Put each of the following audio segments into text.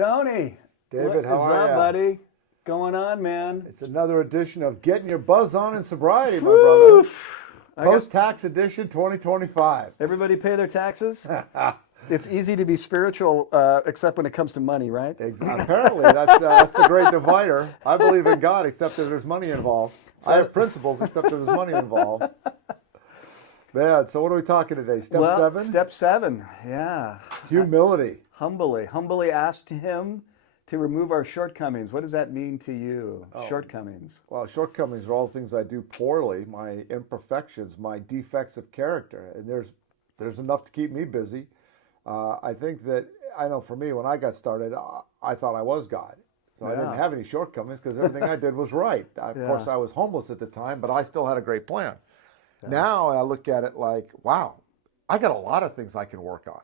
Tony, David, how what is are up, you? buddy? Going on, man? It's another edition of Getting Your Buzz On in Sobriety, my brother. Oof. Post-tax edition 2025. Everybody pay their taxes? It's easy to be spiritual, except when it comes to money, right? Apparently, that's the great divider. I believe in God, except that there's money involved. I have principles, except that there's money involved. Man, so what are we talking today? Step Well, 7? Step 7, yeah. Humility. Humbly asked him to remove our shortcomings. What does that mean to you? Shortcomings. Well, shortcomings are all the things I do poorly, my imperfections, my defects of character. And there's enough to keep me busy. I think that, I know for me, when I got started, I thought I was God. So I didn't have any shortcomings because everything I did was right. Of course, I was homeless at the time, but I still had a great plan. Now I look at it like, wow, I got a lot of things I can work on.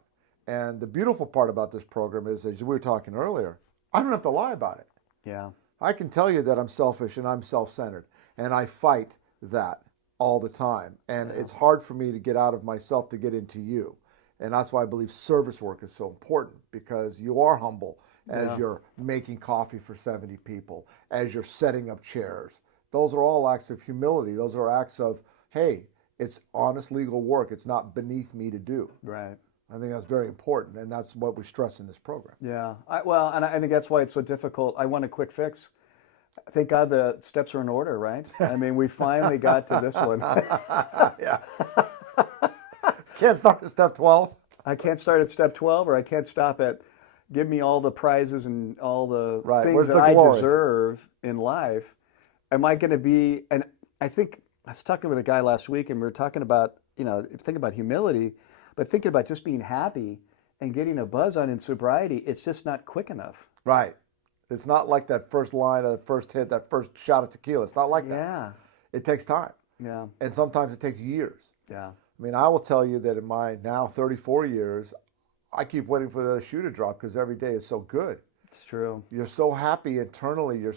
And the beautiful part about this program is, as we were talking earlier, I don't have to lie about it. Yeah. I can tell you that I'm selfish and I'm self-centered, and I fight that all the time. And it's hard for me to get out of myself to get into you. And that's why I believe service work is so important, because you are humble as you're making coffee for 70 people, as you're setting up chairs. Those are all acts of humility. Those are acts of, hey, it's honest legal work. It's not beneath me to do. Right. I think that's very important, and that's what we stress in this program. Yeah. I think that's why it's so difficult. I want a quick fix. Thank God the steps are in order, right? I mean, we finally got to this one. Yeah. Can't start at step 12. I can't start at step 12, or I can't stop at give me all the prizes and all the things Where's that the I glory? deserve in life. Am I going to be, and I think I was talking with a guy last week, and we were talking about, think about humility, but thinking about just being happy and getting a buzz on in sobriety, it's just not quick enough. Right. It's not like that first line, or the first hit, that first shot of tequila. It's not like that. Yeah. It takes time. Yeah. And sometimes it takes years. Yeah. I mean, I will tell you that in my now 34 years, I keep waiting for the shoe to drop because every day is so good. It's true. You're so happy internally. You're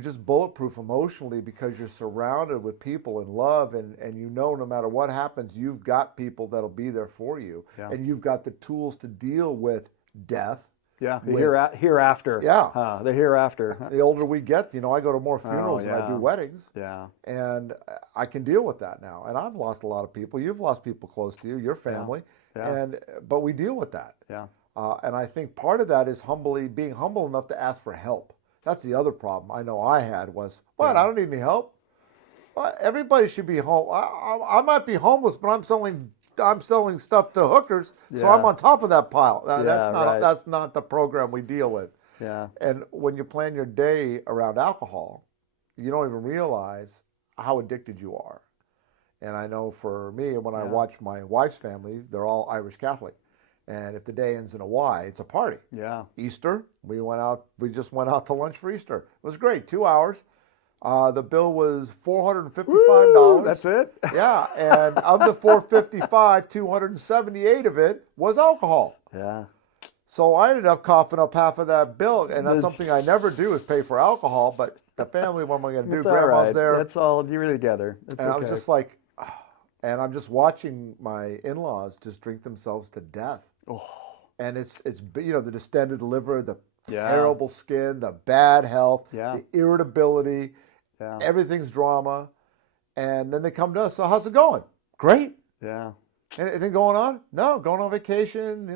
just bulletproof emotionally because you're surrounded with people in love, and no matter what happens, you've got people that'll be there for you. Yeah. And you've got the tools to deal with death. Yeah, the hereafter. Yeah. The hereafter. The older we get, I go to more funerals than I do weddings. Yeah. And I can deal with that now. And I've lost a lot of people. You've lost people close to you, your family. Yeah. But we deal with that. Yeah. And I think part of that is being humble enough to ask for help. That's the other problem I know I had was, I don't need any help. Well, everybody should be home. I might be homeless, but I'm selling stuff to hookers, so I'm on top of that pile. That's not the program we deal with. Yeah. And when you plan your day around alcohol, you don't even realize how addicted you are. And I know for me, when I watch my wife's family, they're all Irish Catholic. And if the day ends in a Y, it's a party. Yeah. Easter, we just went out to lunch for Easter. It was great, 2 hours. The bill was $455. Woo, that's it? Yeah, and of the $455, $278 of it was alcohol. Yeah. So I ended up coughing up half of that bill, and that's something I never do is pay for alcohol, but the family, what am I going to do? It's Grandma's all right. there. That's all. You're together. It's And okay. I was just like, and I'm just watching my in-laws just drink themselves to death. Oh. And it's the distended liver, the terrible skin, the bad health, the irritability, everything's drama. And then they come to us, so how's it going? Great. Yeah. Anything going on? No, going on vacation,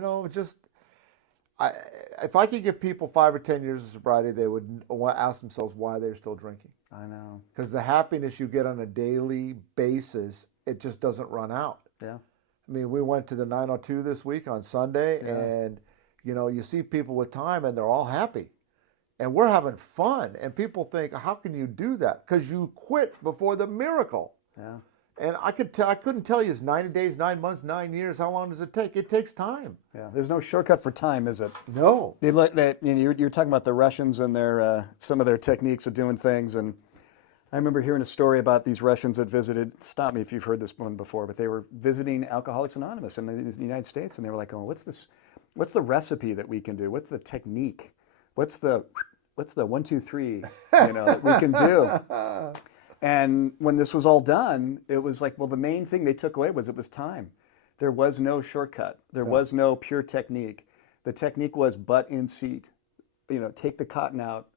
if I could give people 5 or 10 years of sobriety, they would ask themselves why they're still drinking. I know. Because the happiness you get on a daily basis, it just doesn't run out. Yeah. I mean, we went to the 902 this week on Sunday, and, you see people with time, and they're all happy. And we're having fun. And people think, how can you do that? Because you quit before the miracle. Yeah. And I couldn't tell you, it's 90 days, 9 months, 9 years. How long does it take? It takes time. Yeah. There's no shortcut for time, is it? No. You're talking about the Russians and their some of their techniques of doing things, and I remember hearing a story about these Russians that visited. Stop me if you've heard this one before, but they were visiting Alcoholics Anonymous in the United States, and they were like, "Oh, what's this? What's the recipe that we can do? What's the technique? What's the 1, 2, 3? That we can do?" And when this was all done, it was like, well, the main thing they took away was it was time. There was no shortcut. There was no pure technique. The technique was butt in seat. Take the cotton out.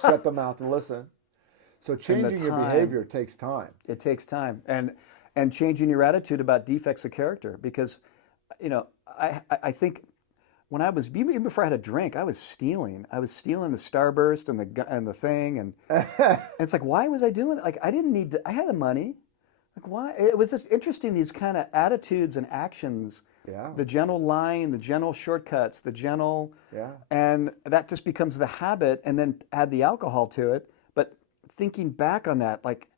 Shut the mouth and listen. So changing your time. behavior takes time. It takes time, and changing your attitude about defects of character, because I think when I was, even before I had a drink, I was stealing. I was stealing the Starburst and the thing, and it's like, why was I doing it? Like, I didn't need to. I had the money. Like, why? It was just interesting, these kind of attitudes and actions. Yeah. The gentle lying, the gentle shortcuts, the gentle, Yeah. and that just becomes the habit, and then add the alcohol to it. But thinking back on that, like,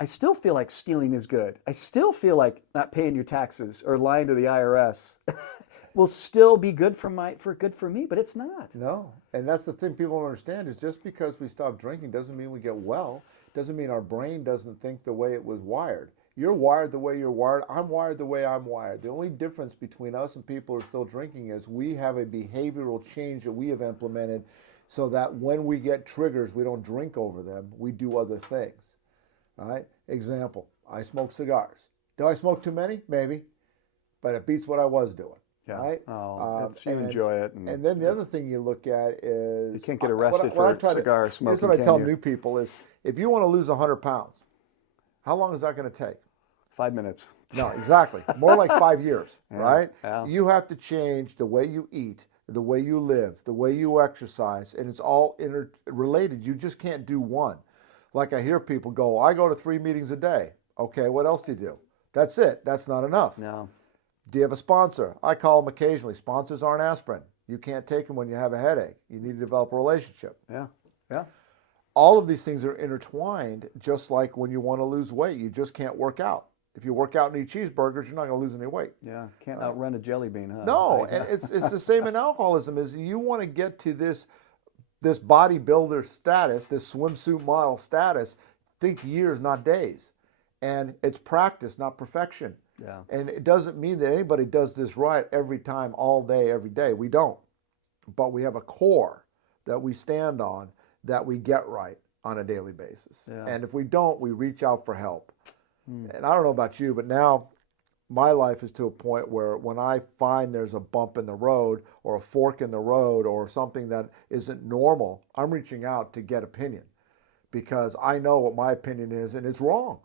I still feel like stealing is good. I still feel like not paying your taxes or lying to the IRS will still be good for me, but it's not. No, and that's the thing people don't understand is just because we stop drinking doesn't mean we get well. Doesn't mean our brain doesn't think the way it was wired. You're wired the way you're wired. I'm wired the way I'm wired. The only difference between us and people who are still drinking is we have a behavioral change that we have implemented so that when we get triggers, we don't drink over them. We do other things. All right? Example, I smoke cigars. Do I smoke too many? Maybe. But it beats what I was doing. Yeah. Right? You enjoy it. And then the other thing you look at is... You can't get arrested for cigar smoking, Here's what I tell can you? new people is, if you want to lose 100 pounds, how long is that going to take? 5 minutes. No, exactly. More like 5 years, Yeah, right? yeah. You have to change the way you eat, the way you live, the way you exercise, and it's all interrelated. You just can't do one. Like I hear people go, I go to 3 meetings a day. Okay, what else do you do? That's it. That's not enough. No. Do you have a sponsor? I call them occasionally. Sponsors aren't aspirin. You can't take them when you have a headache. You need to develop a relationship. Yeah. Yeah. All of these things are intertwined, just like when you want to lose weight. You just can't work out. If you work out and eat cheeseburgers, you're not going to lose any weight. Yeah. Can't outrun a jelly bean, huh? No, and it's the same in alcoholism. Is you want to get to this bodybuilder status, this swimsuit model status, think years, not days. And it's practice, not perfection. Yeah. And it doesn't mean that anybody does this right every time, all day, every day. We don't. But we have a core that we stand on that we get right on a daily basis. Yeah. And if we don't, we reach out for help. And I don't know about you, but now my life is to a point where when I find there's a bump in the road or a fork in the road or something that isn't normal, I'm reaching out to get opinion because I know what my opinion is and it's wrong.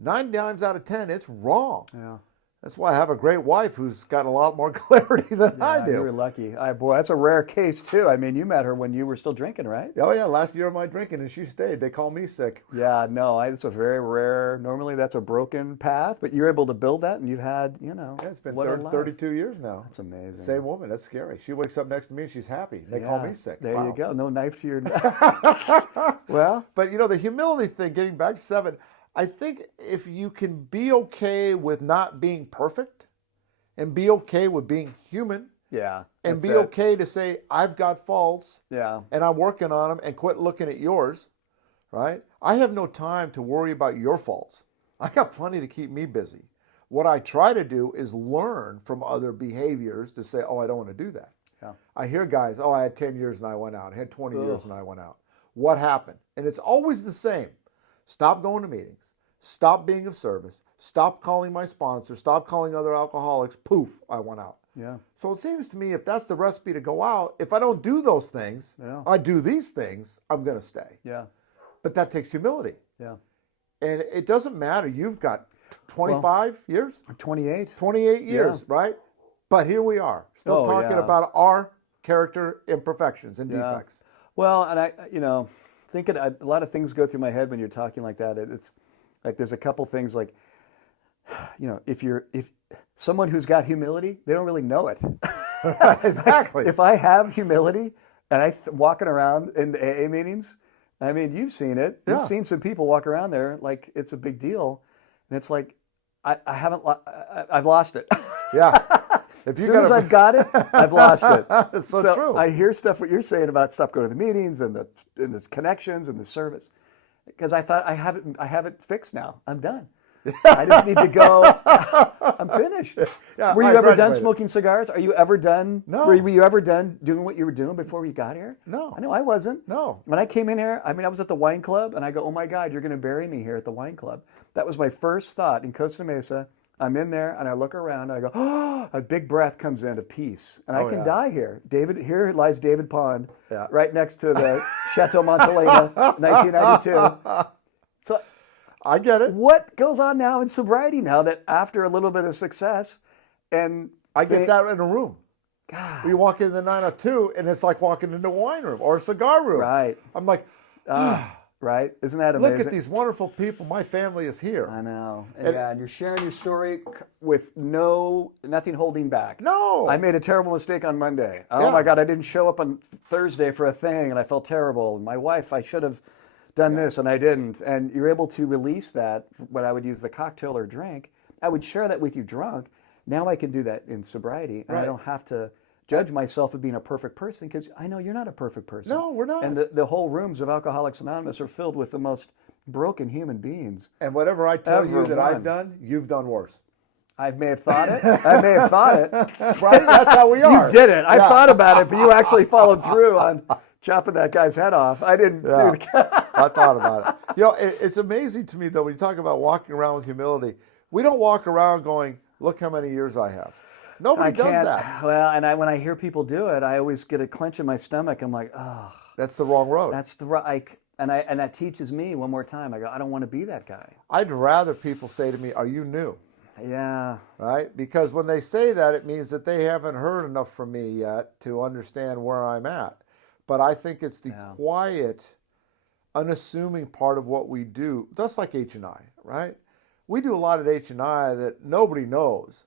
9 times out of 10, it's wrong. Yeah. That's why I have a great wife who's got a lot more clarity than I do. You're lucky. Boy, that's a rare case too. I mean, you met her when you were still drinking, right? Oh yeah, last year of my drinking, and she stayed. They call me sick. Yeah, no, it's a very rare. Normally, that's a broken path, but you're able to build that, and you've had, Yeah, it's been what a life. 32 years now. That's amazing. Same woman. That's scary. She wakes up next to me and she's happy. They call me sick. There Wow. you go. No knife to your. Well, But the humility thing, getting back to 7, I think if you can be okay with not being perfect and be okay with being human yeah, and that's be it. okay to say, I've got faults Yeah, and I'm working on them and quit looking at yours, right? I have no time to worry about your faults. I got plenty to keep me busy. What I try to do is learn from other behaviors to say, oh, I don't want to do that. yeah, I hear guys, oh, I had 10 years and I went out. I had 20 years and I went out. What happened? And it's always the same. Stop going to meetings. Stop being of service. Stop calling my sponsor. Stop calling other alcoholics. Poof, I went out. yeah, So it seems to me if that's the recipe to go out, if I don't do those things, Yeah. I do these things, I'm going to stay. yeah, But that takes humility. yeah. And it doesn't matter. You've got 25 years, 28. 28 years, right? But here we are, still talking yeah. about our character imperfections and Yeah. defects. Well, and thinking a lot of things go through my head when you're talking like that. It's like there's a couple things like, if someone who's got humility, they don't really know it. Exactly. If I have humility and walking around in the AA meetings, I mean, you've seen it. You've Yeah. seen some people walk around there like it's a big deal, and it's like I've lost it. Yeah. If As soon as I've got it, I've lost it. It's so true. I hear stuff what you're saying about stop going to the meetings and the connections and the service, because I thought I have it fixed now. I'm done. I just need to go. I'm finished. Yeah, Were you I ever done graduated. smoking cigars? Are you ever done? No. Were you ever done doing what you were doing before you got here? No. I know I wasn't. No. When I came in here, I was at the wine club, and I go, "Oh my God, you're going to bury me here at the wine club." That was my first thought in Costa Mesa I'm in there and I look around. I go, oh, a big breath comes in of peace, and I Oh, can yeah. die here. Here lies David Pond, Yeah. right next to the Chateau Montelena, 1992. So I get it. what goes on now in sobriety now that after a little bit of success, and I get that in a room. God, We walk into the 902 and it's like walking into a wine room or a cigar room. right, I'm like, right? Isn't that amazing? look at these wonderful people. My family is here. I know. Yeah, and you're sharing your story with nothing holding back. No. I made a terrible mistake on Monday. Oh Yeah. my God, I didn't show up on Thursday for a thing and I felt terrible. My wife, I should have done this and I didn't. And you're able to release that, when I would use the cocktail or drink. I would share that with you drunk. Now I can do that in sobriety, and I Right. don't have to judge myself of being a perfect person, because I know you're not a perfect person. No, we're not. And the whole rooms of Alcoholics Anonymous are filled with the most broken human beings. And whatever I tell you that Everyone. I've done, you've done worse. I may have thought it. I may have thought it. Right? That's how we are. You did it. I Yeah. thought about it, but you actually followed through on chopping that guy's head off. I didn't Yeah. do the I thought about it. You know, it's amazing to me, though, when you talk about walking around with humility, we don't walk around going, look how many years I have. Nobody I does can't. that. Well, and when I hear people do it, I always get a clench in my stomach. I'm like, oh, That's the wrong road. that's the right. And that teaches me one more time. I go, I don't want to be that guy. I'd rather people say to me, are you new? Yeah. Right? Because when they say that, it means that they haven't heard enough from me yet to understand where I'm at. But I think it's the Yeah. quiet, unassuming part of what we do, just like H&I, right? We do a lot at H&I that nobody knows.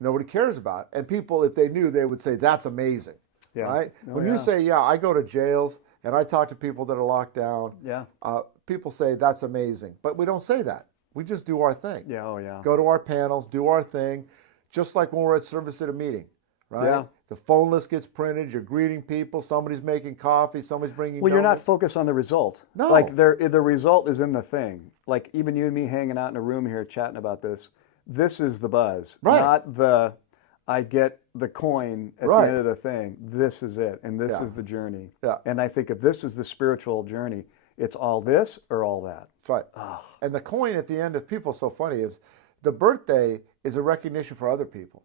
Nobody cares about. And people, if they knew, they would say, that's amazing, Yeah. right? Oh, When yeah. you say, yeah, I go to jails and I talk to people that are locked down, Yeah. people say, that's amazing. But we don't say that. We just do our thing. Yeah. Oh, yeah. Go to our panels, do our thing, just like when we're at service at a meeting, right? Yeah. The phone list gets printed, you're greeting people, somebody's making coffee, somebody's bringing Well, you're not donuts. focused on the result. No. Like the result is in the thing. Like even you and me hanging out in a room here chatting about this. This is the buzz, Right. not the I get the coin at Right. the end of the thing. This is it, and this Yeah. is the journey. Yeah. And I think if this is the spiritual journey, it's all this or all that. That's right. Ah. And the coin at the end of people so funny is the birthday is a recognition for other people.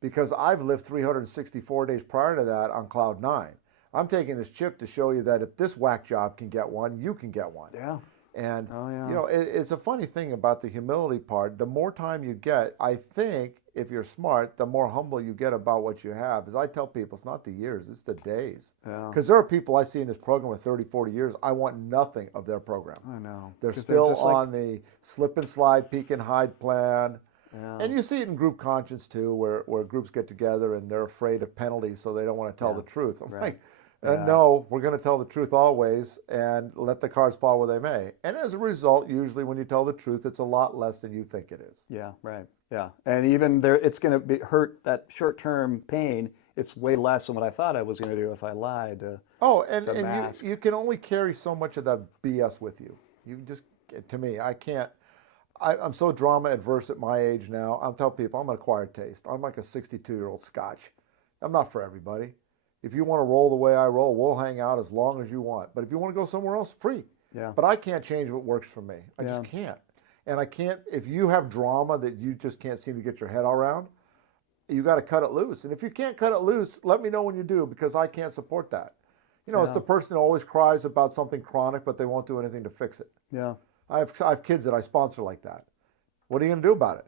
Because I've lived 364 days prior to that on cloud 9. I'm taking this chip to show you that if this whack job can get one, you can get one. Yeah. And Oh, yeah. you know, it's a funny thing about the humility part. The more time you get, I think, if you're smart, the more humble you get about what you have. As I tell people, it's not the years, it's the days. Yeah. Because there are people I see in this program with 30, 40 years, I want nothing of their program. I know. They're 'Cause still just like- on the slip and slide, peek and hide plan. Yeah. And you see it in group conscience too, where groups get together and they're afraid of penalties, so they don't want to tell the truth. I'm Right. like, Yeah. no, we're going to tell the truth always and let the cards fall where they may. And as a result, usually when you tell the truth, it's a lot less than you think it is. Yeah, right. Yeah. And even there, it's going to be hurt that short-term pain. It's way less than what I thought I was going to do if I lied. Oh, It's a and mask. you can only carry so much of that BS with you. You just, to me, I can't. I'm so drama adverse at my age now. I'm telling people I'm an acquired taste. I'm like a 62-year-old Scotch. I'm not for everybody. If you want to roll the way I roll, we'll hang out as long as you want. But if you want to go somewhere else, free. Yeah. But I can't change what works for me. I just Yeah. can't. And I can't, if you have drama that you just can't seem to get your head around, you got to cut it loose. And if you can't cut it loose, let me know when you do, because I can't support that. You know, it's Yeah. the person who always cries about something chronic, but they won't do anything to fix it. Yeah. I have kids that I sponsor like that. What are you going to do about it?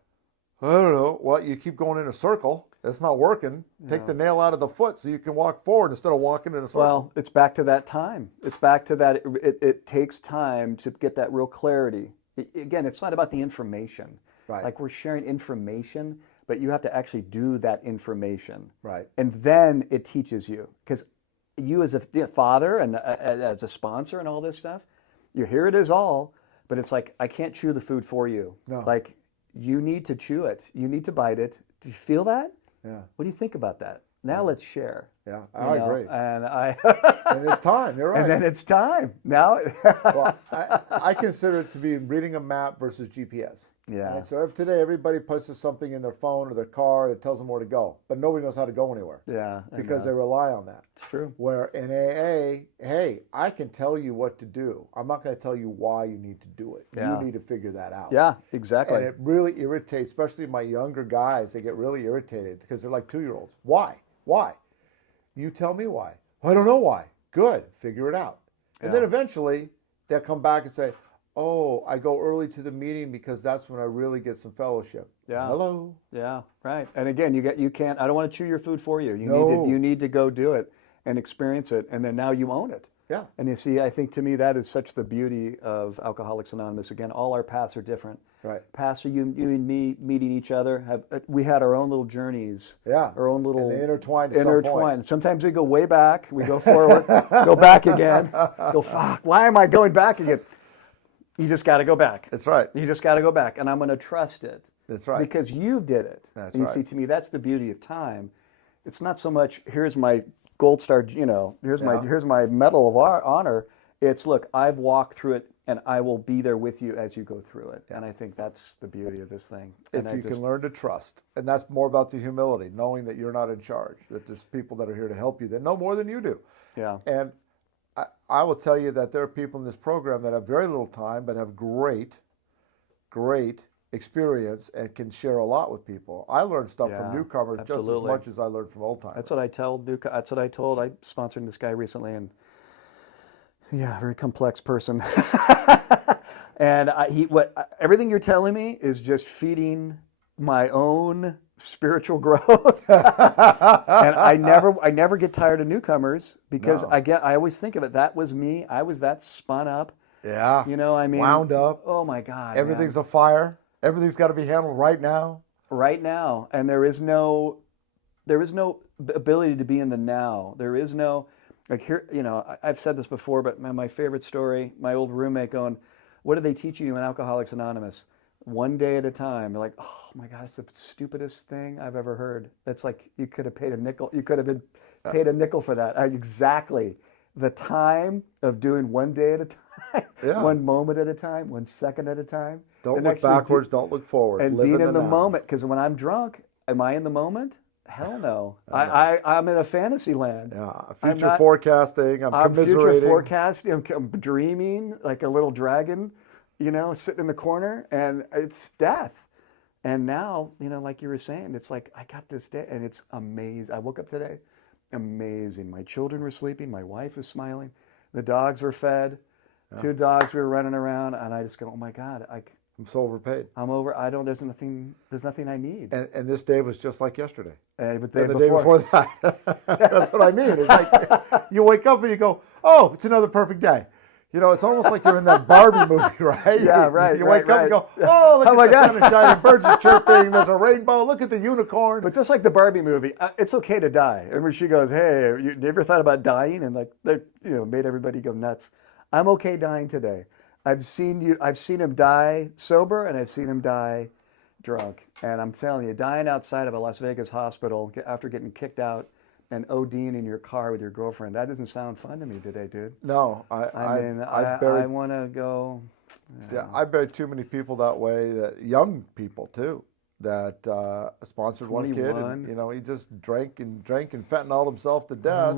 I don't know. Well, you keep going in a circle. It's not working. Take the nail out of the foot so you can walk forward instead of walking in a circle. Well, it's back to that time. It's back to that. It takes time to get that real clarity. Again, it's not about the information. Right. Like we're sharing information, but you have to actually do that information. Right. And then it teaches you. Because you as a father and as a sponsor and all this stuff, you hear it as all, but it's like, I can't chew the food for you. No. Like, you need to chew it. You need to bite it. Do you feel that? Yeah. What do you think about that? Now let's share. Yeah, you I know, agree. And I, And it's time. You're right. and then it's time now. Well, I consider it to be reading a map versus GPS. Yeah. Right? So if today everybody puts something in their phone or their car that tells them where to go, but nobody knows how to go anywhere Yeah. because they rely on that. it's true. Where in AA, hey, I can tell you what to do. I'm not going to tell you why you need to do it. Yeah. You need to figure that out. Yeah, exactly. And it really irritates, especially my younger guys. They get really irritated because they're like 2-year-olds. Why? Why? You tell me why. Well, I don't know why. Good. Figure it out. And then Yeah. eventually they'll come back and say, oh, I go early to the meeting because that's when I really get some fellowship. Yeah. Hello. Yeah, right. And again, you can't. I don't want to chew your food for you. No. You need to go do it and experience it, and then now you own it. Yeah. And you see, I think to me that is such the beauty of Alcoholics Anonymous. Again, all our paths are different. Right. Pastor, you and me meeting each other. We had our own little journeys. Yeah. Our own little And they intertwined at some point. Sometimes we go way back. We go forward, go back again. Go, fuck, why am I going back again? You just got to go back. That's right. You just got to go back, and I'm going to trust it. That's right. Because you did it. That's and you right. see, to me, that's the beauty of time. It's not so much, here's my gold star, here's my medal of honor. It's, look, I've walked through it, and I will be there with you as you go through it. And I think that's the beauty of this thing. If you can learn to trust. And that's more about the humility, knowing that you're not in charge, that there's people that are here to help you that know more than you do. Yeah. And I will tell you that there are people in this program that have very little time but have great experience and can share a lot with people. I learned stuff from Yeah, newcomers absolutely. just as much as I learned from old timers. That's what I told. I sponsored this guy recently, and yeah, very complex person. And everything you're telling me is just feeding my own spiritual growth. And I never get tired of newcomers because No. I always think of it. That was me. I was that spun up. Yeah. I mean, wound up. Oh my God. Everything's a fire. Everything's got to be handled right now. Right now, and there is no ability to be in the now. There is no, like here, I've said this before, but my favorite story, my old roommate going, what do they teach you in Alcoholics Anonymous? One day at a time. They're like, oh my God, it's the stupidest thing I've ever heard. It's like you could have paid a nickel. You could have been paid a nickel for that. Exactly. The time of doing one day at a time, Yeah. one moment at a time, 1 second at a time. Don't And look actually backwards. Don't look forward. and Live being in the now. moment, because when I'm drunk, am I in the moment? Hell no. I'm in a fantasy land. Yeah. I'm Future not- forecasting. I'm I'm commiserating. future forecasting. I'm dreaming like a little dragon, sitting in the corner, and it's death. And now, like you were saying, it's like I got this day, and it's amazing. I woke up today, amazing. My children were sleeping. My wife was smiling. The dogs were fed. 2 dogs were running around, and I just go, oh my God, I'm so overpaid. I'm over. There's nothing I need. And this day was just like yesterday. But And the day before that. That's what I mean. It's like you wake up and you go, oh, it's another perfect day. It's almost like you're in that Barbie movie, right? Yeah, right, You wake right, up and right. go, oh, look Oh at my the God. sun is shining, birds are chirping, there's a rainbow, look at the unicorn. But just like the Barbie movie, it's okay to die. And when she goes, hey, you ever thought about dying? And made everybody go nuts. I'm okay dying today. I've seen him die sober, and I've seen him die drunk. And I'm telling you, dying outside of a Las Vegas hospital after getting kicked out and ODing in your car with your girlfriend, that doesn't sound fun to me today, dude. No, I want to go. Yeah, I buried too many people that way, that young people too, that sponsored one kid, 21. and he just drank and fentanyl himself to death.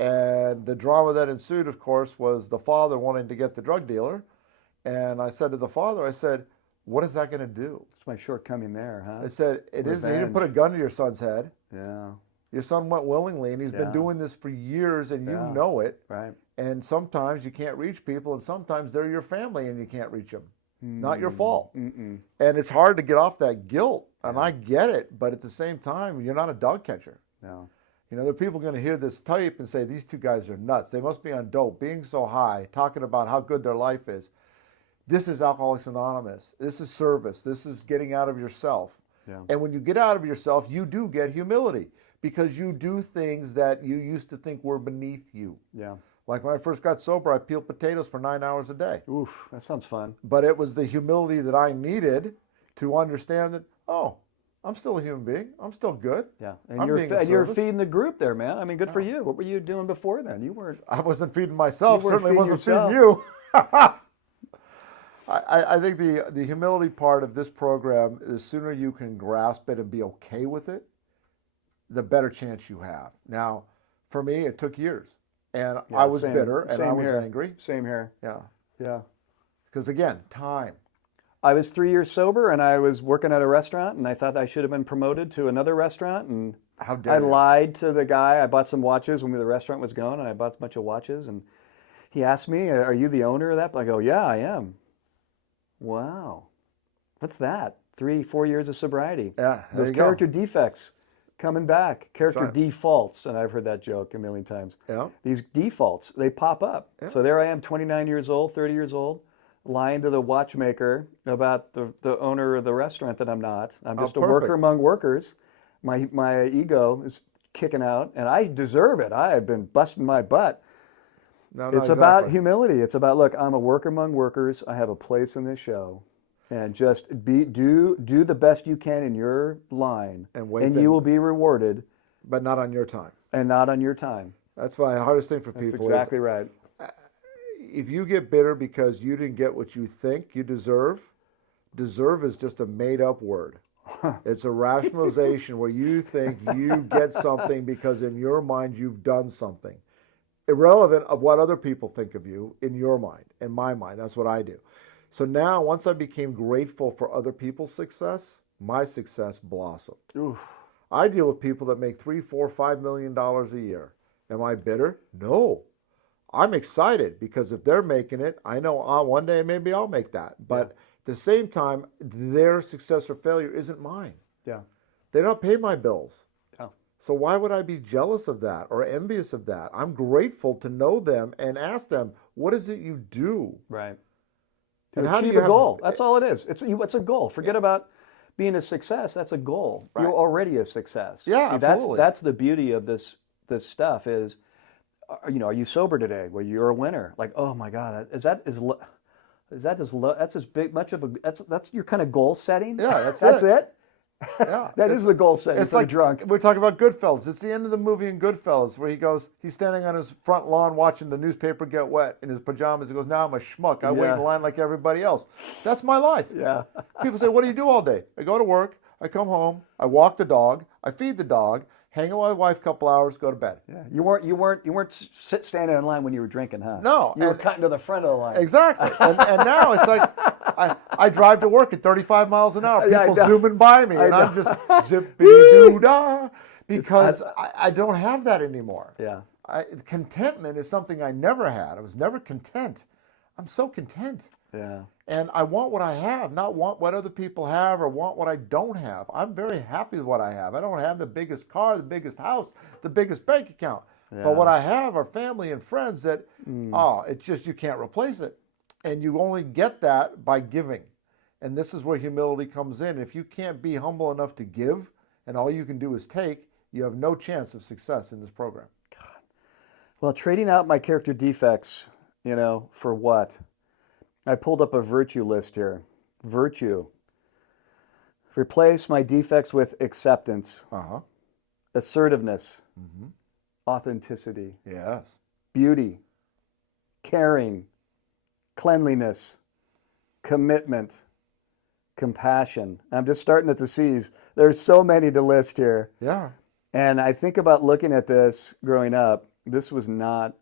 And the drama that ensued, of course, was the father wanting to get the drug dealer. And I said to the father, I said, what is that going to do? It's my shortcoming there, huh? I said, it isn't. He didn't Revenge. put a gun to your son's head. Yeah, Your son went willingly, and he's been Yeah. doing this for years, and you Yeah. know it. right. And sometimes you can't reach people, and sometimes they're your family, and you can't reach them. Not your fault. Mm-mm. And it's hard to get off that guilt, and I get it. But at the same time, you're not a dog catcher. No. There are people going to hear this tape and say, these 2 guys are nuts. They must be on dope, being so high, talking about how good their life is. This is Alcoholics Anonymous. This is service. This is getting out of yourself. Yeah. And when you get out of yourself, you do get humility because you do things that you used to think were beneath you. Yeah. Like when I first got sober, I peeled potatoes for 9 hours a day. Oof, that sounds fun. But it was the humility that I needed to understand that, oh, I'm still a human being. I'm still good. Yeah, and I'm you're being of and you're service. feeding the group there, man. I mean, good for you. What were you doing before then? You weren't. I wasn't feeding myself. You weren't Certainly feeding wasn't feeding yourself. you. I think the humility part of this program, the sooner you can grasp it and be okay with it, the better chance you have. Now, for me, it took years, and I was bitter and I was angry. Same here. Yeah, Yeah. because again, time. I was 3 years sober, and I was working at a restaurant, and I thought I should have been promoted to another restaurant, and How I dare you? lied to the guy. I bought some watches when the restaurant was gone, and I bought a bunch of watches, and he asked me, "Are you the owner of that?" I go, "Yeah, I am." Wow, what's that? 3, 4 years of sobriety. Yeah, there Those you go. character defects coming back. Character right. defaults, and I've heard that joke a million times. Yeah. These defaults, they pop up. Yeah. So there I am, 29 years old, 30 years old, lying to the watchmaker about the owner of the restaurant that I'm not. I'm just a worker perfect. among workers. My ego is kicking out, and I deserve it. I have been busting my butt. No, It's about humility. It's about, look, I'm a worker among workers. I have a place in this show, and just do the best you can in your line, And wait and then- you will be rewarded, but not on your time. and not on your time. That's why the hardest thing for That's people exactly right. is if you get bitter because you didn't get what you think you deserve is just a made up word. It's a rationalization where you think you get something because in your mind you've done something. Irrelevant of what other people think of you in your mind. In my mind, that's what I do. So now, once I became grateful for other people's success, my success blossomed. Oof. I deal with people that make $3, $4, $5 million a year. Am I bitter? No. I'm excited because if they're making it, I know one day maybe I'll make that. But at the same time, their success or failure isn't mine. Yeah. They don't pay my bills. Yeah. So why would I be jealous of that or envious of that? I'm grateful to know them and ask them, what is it you do? Right. And To how do achieve you a have- goal. That's all it is. It's a goal. Forget about being a success. That's a goal. Right. You're already a success. Yeah, See, absolutely. That's the beauty of this stuff is, are you sober today? Well, you're a winner. Like, oh my God, that's as big much of a that's your kind of goal setting. Yeah, that's that's it. it. Yeah, That is the goal setting. It's for like the drunk. We're talking about Goodfellas. It's the end of the movie in Goodfellas where he's standing on his front lawn watching the newspaper get wet in his pajamas. He goes, now I'm a schmuck. I wait Yeah. in line like everybody else. That's my life. Yeah. People say, what do you do all day? I go to work. I come home. I walk the dog. I feed the dog. Hang out with my wife a couple hours. Go to bed. Yeah. You weren't standing in line when you were drinking, huh? No, You were and- cutting to the front of the line. Exactly. And now it's like I drive to work at 35 miles an hour. Yeah, I People know. zooming by me, and I I'm just zippity-doo-dah because I don't have that anymore. Yeah. Contentment is something I never had. I was never content. I'm so content. Yeah. And I want what I have, not want what other people have or want what I don't have. I'm very happy with what I have. I don't have the biggest car, the biggest house, the biggest bank account. Yeah. But what I have are family and friends that, it's just you can't replace it. And you only get that by giving. And this is where humility comes in. If you can't be humble enough to give and all you can do is take, you have no chance of success in this program. Well, trading out my character defects, for what? I pulled up a virtue list here. Virtue. Replace my defects with acceptance, Uh-huh. assertiveness, authenticity, Yes. beauty, caring, cleanliness, commitment, compassion. I'm just starting at the C's. There's so many to list here. Yeah. And I think about looking at this growing up, this was not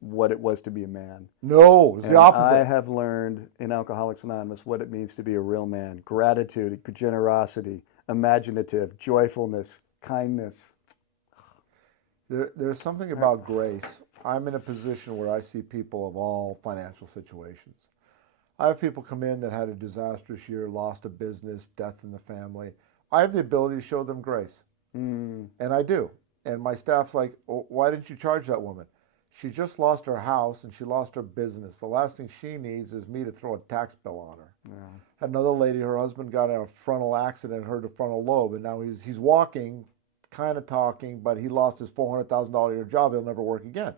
what it was to be a man. No, it's And the opposite. I have learned in Alcoholics Anonymous what it means to be a real man. Gratitude, generosity, imaginative, joyfulness, kindness. There's something about grace. I'm in a position where I see people of all financial situations. I have people come in that had a disastrous year, lost a business, death in the family. I have the ability to show them grace, and I do. And my staff's like, oh, why didn't you charge that woman? She just lost her house and she lost her business. The last thing she needs is me to throw a tax bill on her. Yeah. Had another lady, her husband got in a frontal accident, hurt her frontal lobe, and now he's walking, kind of talking, but he lost his $400,000 a year job. He'll never work again.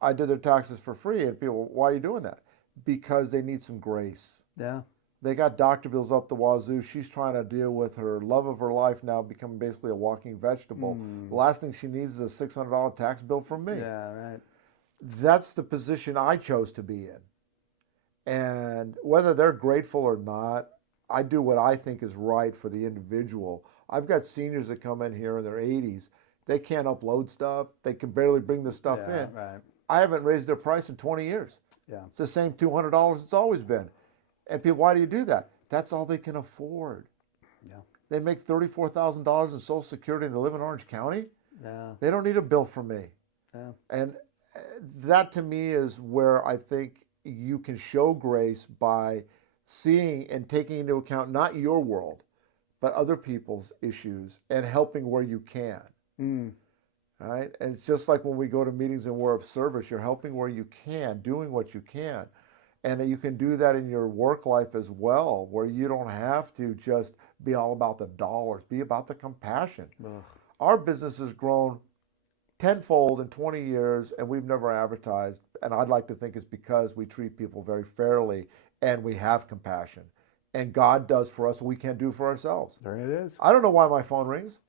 I did their taxes for free, and people, why are you doing that? Because they need some grace. Yeah. They got doctor bills up the wazoo. She's trying to deal with her love of her life now becoming basically a walking vegetable. The last thing she needs is a $600 tax bill from me. Yeah, right. That's the position I chose to be in. And whether they're grateful or not, I do what I think is right for the individual. I've got seniors that come in here in their 80s. They can't upload stuff. They can barely bring the stuff in. Right. I haven't raised their price in 20 years. Yeah. It's the same $200 it's always been. And people, why do you do that? That's all they can afford. Yeah. They make $34,000 in Social Security and they live in Orange County. Yeah. They don't need a bill from me. Yeah. And that to me is where I think you can show grace by seeing and taking into account not your world, but other people's issues and helping where you can. Right? And it's just like when we go to meetings in War of Service, you're helping where you can, doing what you can. And you can do that in your work life as well, where you don't have to just be all about the dollars, be about the compassion. Ugh. Our business has grown tenfold in 20 years, and we've never advertised. And I'd like to think it's because we treat people very fairly and we have compassion. And God does for us what we can't do for ourselves. There it is. I don't know why my phone rings.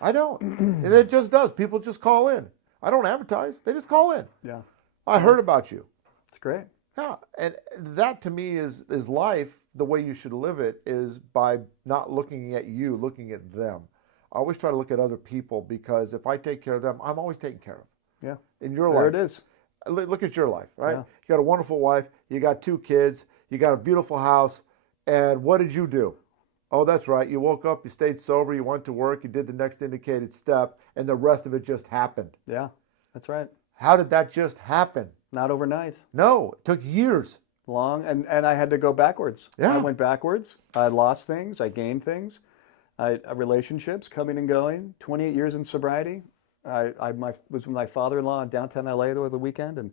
I don't. And it just does. People just call in. I don't advertise. They just call in. Yeah. I heard about you. It's great. Yeah, and that to me is life. The way you should live it is by not looking at you, looking at them. I always try to look at other people because if I take care of them, I'm always taken care of. Yeah. In your There life. it is. Look at your life, right? Yeah. You got a wonderful wife, you got 2 kids, you got a beautiful house, and what did you do? Oh, that's right. You woke up, you stayed sober, you went to work, you did the next indicated step, and the rest of it just happened. Yeah. That's right. How did that just happen? Not overnight. No, it took years. Long, and I had to go backwards. Yeah. I went backwards. I lost things. I gained things. Relationships coming and going. 28 years in sobriety. I was with my father-in-law in downtown LA over the weekend, and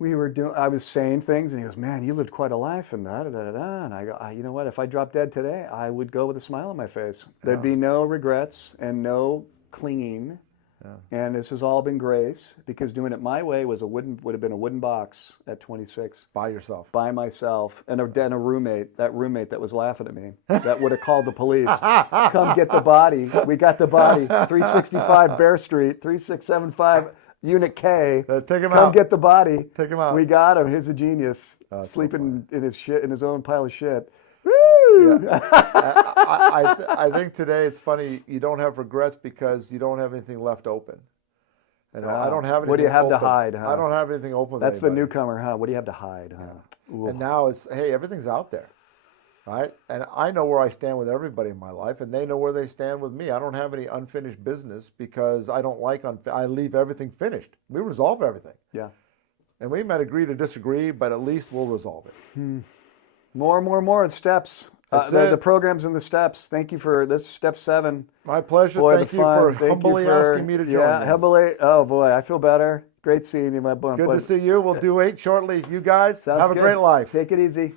I was saying things, and he goes, "Man, you lived quite a life," and da da da da. And I go, "You know what? If I dropped dead today, I would go with a smile on my face. There'd be no regrets and no clinging." And this has all been grace because doing it my way would have been a wooden box at 26 By yourself. by myself and a roommate that was laughing at me that would have called the police. Come get the body. We got the body. 365 Bear Street, 3675 Unit K. Take him Come out. get the body. Take him out. We got him. He's a genius. That's so Sleeping in his own pile of shit. Yeah. I think today it's funny you don't have regrets because you don't have anything left open. And I don't have anything. What do you have to open. hide, huh? I don't have anything open. That's the anybody. newcomer, huh? What do you have to hide, huh? Ooh. And now it's hey, everything's out there, right? And I know where I stand with everybody in my life, and they know where they stand with me. I don't have any unfinished business because I don't like I leave everything finished. We resolve everything. Yeah. And we might agree to disagree, but at least we'll resolve it. More steps. That's The it. programs and the steps. Thank you for this, step 7. My pleasure. Boy, Thank the you fun. for Thank humbly you for, asking me to join. Yeah, you. humbly. Oh boy, I feel better. Great seeing you, my boy. Good to see you. We'll do 8 shortly. You guys Sounds have a good. great life. Take it easy.